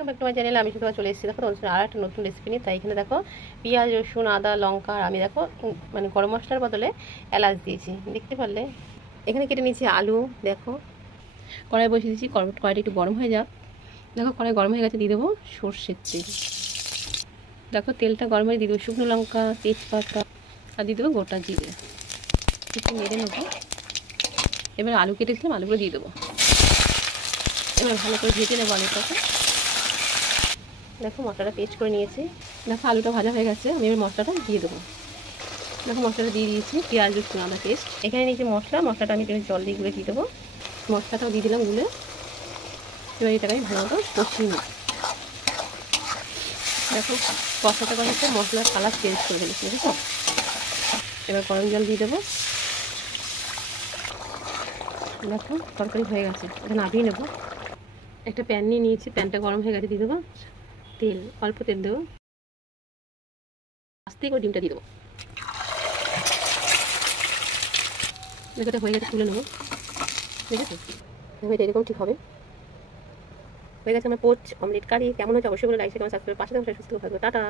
তোমার চ্যানেলে আমি শুধু চলে এসেছি দেখো তোমার আর একটা নতুন রেসিপি নিয়ে। তাই এখানে দেখো পেঁয়াজ রসুন আদা লঙ্কা আর আমি দেখো মানে গরম মশলার বদলে এলাচ দিয়েছি, দেখতে পারলে। এখানে কেটে নিয়েছি আলু। দেখো কড়াই বসিয়ে দিয়েছি, কড়াইটা একটু গরম হয়ে যাক। দেখো কড়াই গরম হয়ে গেছে, দিয়ে দেবো সর্ষের তেল। দেখো তেলটা গরম হয়ে দিয়ে দেবো শুকনো লঙ্কা তেজপাতা আর দিয়ে দেবো গোটা জিরে। একটু নেড়ে নেবো। এবার আলু কেটেছিলাম আলুগুলো দিয়ে দেবো। এবার ভালো করে ভেজে নেবো আলুটাকে। দেখো মশলাটা পেস্ট করে নিয়েছি। দেখো আলুটা ভাজা হয়ে গেছে, আমি এবার মশলাটা দিয়ে দেবো। দেখো মশলাটা দিয়ে দিয়েছি, পেঁয়াজ রসুন আদা পেস্ট। এখানে নিয়েছি মশলাটা আমি একটু জল দিয়ে গুলে দিয়ে দেবো। মশলাটাও দিয়ে দিলাম গুলে। এবার এটাকে আমি ভালো মতো কষিয়ে নিই। দেখো কষাতে মশলার কালার চেঞ্জ করে ফেলেছি, বুঝছো? এবার গরম জল দিয়ে দেবো। দেখো তরকারি হয়ে গেছে, এটা নামিয়ে নেবো। একটা প্যান নিয়ে নিয়েছি, প্যানটা গরম হয়ে গেছে, দিয়ে দেবো তেল। অল্প তেল দেবো, আস্তে করে ডিমটা দিয়ে দেবো। দেখো এটা হয়ে গেছে, তুলে নেবো। ঠিক আছে, এটা এরকম ঠিক হবে। হয়ে গেছে আমার পোচ অমলেট কারি। কেমন হচ্ছে অবশ্যই করে লাইক শেয়ার সাবস্ক্রাইব পাশে থাকবে। সুস্থ থাকবে, টাটা।